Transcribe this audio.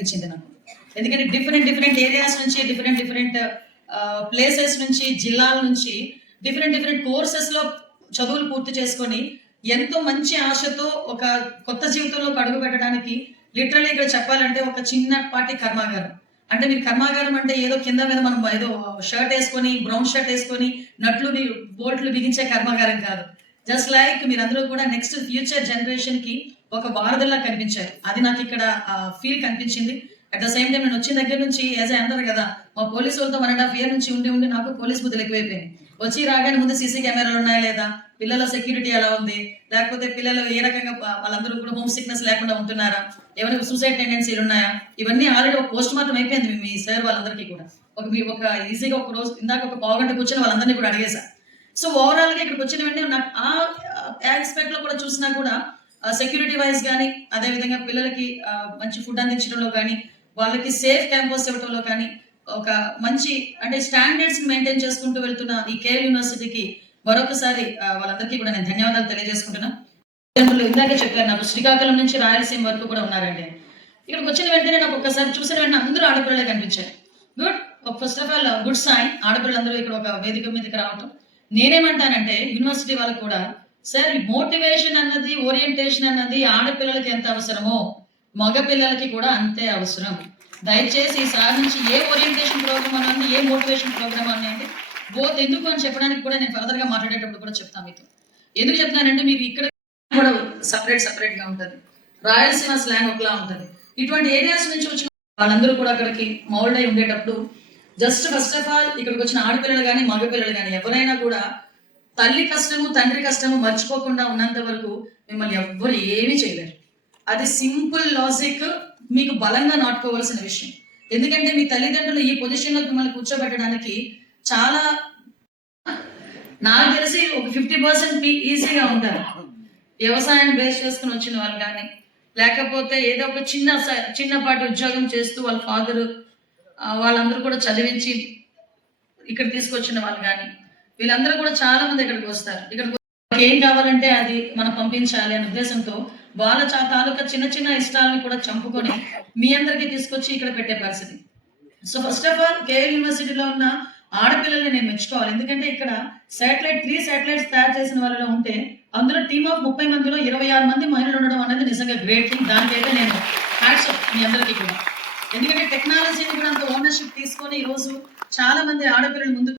అనిపించింది నాకు. ఎందుకంటే డిఫరెంట్ ఏరియాస్ నుంచి డిఫరెంట్ ప్లేసెస్ నుంచి జిల్లాల నుంచి డిఫరెంట్ కోర్సెస్లో చదువులు పూర్తి చేసుకొని ఎంతో మంచి ఆశతో ఒక కొత్త జీవితంలో అడుగు పెట్టడానికి లిటరల్లీ ఇక్కడ చెప్పాలంటే ఒక చిన్నపాటి కర్మాగారం. అంటే మీరు కర్మాగారం అంటే ఏదో కింద మీద మనం ఏదో షర్ట్ వేసుకొని బ్రౌన్ షర్ట్ వేసుకొని నట్లు బోల్ట్లు బిగించే కర్మాగారం కాదు. జస్ట్ లైక్ మీరందరూ కూడా నెక్స్ట్ ఫ్యూచర్ జనరేషన్ కి ఒక వారధల్లా కనిపించారు. అది నాకు ఇక్కడ ఫీల్ కనిపించింది. అట్ ద సేమ్ టైం నేను వచ్చిన దగ్గర నుంచి యాజ్ అందరు కదా మా పోలీసు వాళ్ళతో 1.5 years నుంచి ఉండి నాకు పోలీస్ బుద్ధులు ఎక్కువైపోయింది. వచ్చి రాగానే ముందు సీసీ కెమెరాలు ఉన్నాయా లేదా, పిల్లల సెక్యూరిటీ ఎలా ఉంది, లేకపోతే పిల్లలు ఏ రకంగా వాళ్ళందరూ కూడా హోమ్ సిక్నెస్ లేకుండా ఉంటున్నారా, ఏమైనా సూసైడ్ టెండెన్సీలు ఉన్నాయా, ఇవన్నీ ఆల్రెడీ ఒక పోస్ట్ మార్టం అయిపోయింది మీ సార్ వాళ్ళందరికీ కూడా. ఒక ఈజీగా ఒక రోజు ఇందాక ఒక పావుగంట కూర్చొని వాళ్ళందరినీ కూడా అడిగేశా. సో ఓవరాల్ గా ఇక్కడికి వచ్చిన వెంటనే నాకు ఆ ఆస్పెక్ట్ లో కూడా చూసినా కూడా సెక్యూరిటీ వైజ్ కానీ, అదేవిధంగా పిల్లలకి మంచి ఫుడ్ అందించడంలో కానీ, వాళ్ళకి సేఫ్ క్యాంపస్ ఇవ్వడంలో కానీ, ఒక మంచి అంటే స్టాండర్డ్స్ మెయింటైన్ చేసుకుంటూ వెళ్తున్న ఈ కేఎల్ యూనివర్సిటీకి మరొకసారి వాళ్ళందరికీ కూడా నేను ధన్యవాదాలు తెలియజేసుకుంటున్నా. ఇందాకే చెప్పారు నాకు శ్రీకాకుళం నుంచి రాయలసీమ వరకు కూడా ఉన్నారండి. ఇక్కడికి వచ్చిన వెంటనే నాకు ఒక్కసారి చూసిన వెంటనే అందరూ ఆడపిల్లలే కనిపించారు. Good, first of all good sign ఆడపిల్లలందరూ ఇక్కడ ఒక వేదిక మీదకి రావటం. నేనేమంటానంటే యూనివర్సిటీ వాళ్ళకు కూడా సార్ మోటివేషన్ అన్నది, ఓరియంటేషన్ అన్నది ఆడపిల్లలకి ఎంత అవసరమో మగపిల్లలకి కూడా అంతే అవసరం. దయచేసి ఈసారి నుంచి ఏ ఓరియంటేషన్ ప్రోగ్రామ్ అనండి, ఏ మోటివేషన్ ప్రోగ్రామ్ అనండి, బోత్ ఎందుకు అని చెప్పడానికి కూడా నేను ఫర్దర్ గా మాట్లాడేటప్పుడు కూడా చెప్తాను మీతో. ఎందుకు చెప్తానంటే మీరు ఇక్కడ కూడా సపరేట్ గా ఉంటుంది, రాయలసీమ స్లాంగ్ ఒకలా ఉంటుంది. ఇటువంటి ఏరియాస్ నుంచి వచ్చిన వాళ్ళందరూ కూడా అక్కడికి మౌల్డ్ అయి ఉండేటప్పుడు జస్ట్ ఫస్ట్ ఆఫ్ ఆల్ ఇక్కడికి వచ్చిన ఆడపిల్లలు కానీ మగపిల్లలు కానీ ఎవరైనా కూడా తల్లి కష్టము తండ్రి కష్టము మర్చిపోకుండా ఉన్నంత వరకు మిమ్మల్ని ఎవ్వరు ఏమీ చేయలేరు. అది సింపుల్ లాజిక్, మీకు బలంగా నాటుకోవాల్సిన విషయం. ఎందుకంటే మీ తల్లిదండ్రులు ఈ పొజిషన్లో మిమ్మల్ని కూర్చోబెట్టడానికి చాలా, నాకు తెలిసి ఒక 50% ఈజీగా ఉంటారు. వ్యవసాయం బేస్ చేసుకుని వచ్చిన వాళ్ళు కానీ, లేకపోతే ఏదో ఒక చిన్నపాటి ఉద్యోగం చేస్తూ వాళ్ళ ఫాదరు వాళ్ళందరూ కూడా చదివించి ఇక్కడ తీసుకొచ్చిన వాళ్ళు కానీ, వీళ్ళందరూ కూడా చాలా మంది ఇక్కడికి వస్తారు. ఇక్కడికి ఏం కావాలంటే అది మనం పంపించాలి అనే ఉద్దేశంతో వాళ్ళ తాలూకా చిన్న ఇష్టాలను కూడా చంపుకొని మీ అందరికీ తీసుకొచ్చి ఇక్కడ పెట్టే పరిస్థితి. So first of all KL యూనివర్సిటీలో ఉన్న ఆడపిల్లల్ని నేను మెచ్చుకోవాలి. ఎందుకంటే ఇక్కడ 3 శాటిలైట్స్ తయారు చేసిన వాళ్ళలో ఉంటే అందులో టీమ్ ఆఫ్ 30 మందిలో 26 మంది మహిళలు ఉండడం అనేది నిజంగా గ్రేట్ థింగ్. దానికైతే నేను హ్యాట్స్ ఆఫ్ మీ అందరికీ కూడా. ఎందుకంటే టెక్నాలజీని కూడా అంత ఓనర్షిప్ తీసుకొని ఈరోజు చాలా మంది ఆడపిల్లలు ముందుకు